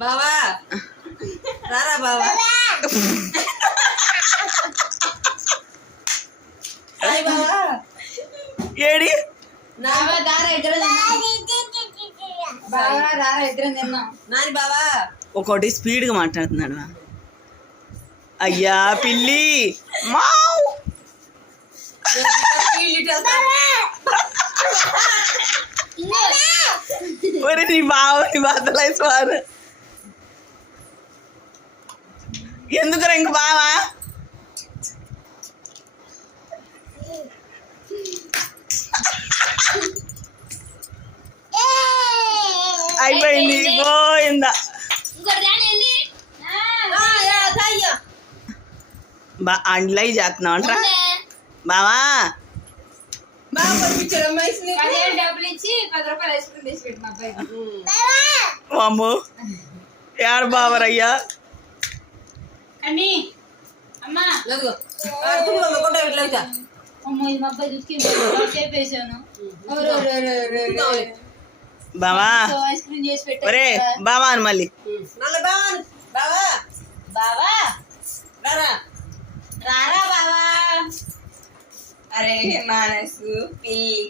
బావా రారా బావా హాయ్ బావా ఏడి బావా దారా ఇద్దరు బావా రారా ఇద్దరం తిన్నాం. నాని బావా ఒకటి స్పీడ్గా మాట్లాడుతున్నాడు. అయ్యా పిల్లి మావ్ ఒరే నీ బావని బదలాయిస్వారు ఎందుకురా ఇంక బావా అయిపోయింది పోయిందా బా అండ్లై చేస్తున్నావు అంటారా బావా బాగా పంపించాడు అమ్మాయి 10,000 డబ్బులు ఇచ్చి 10 రూపాయలు ఐస్ క్రీమ్ తెచ్చి పెట్టిన అబ్బాయికి. అమ్మో యాడ బావరయ్యా అమ్మీ అమ్మా కొట్ట ఇట్లయితే అమ్మో ఇది మా అబ్బాయి దుఃఖింది చెప్పేసాను. బావా ఐస్ క్రీమ్ చేసి ఒరే పెట్టాను. బావా అని మళ్ళీ నల్ల బావా బావా బావా రారా రారా బావా. అరే మానసు పిల్లి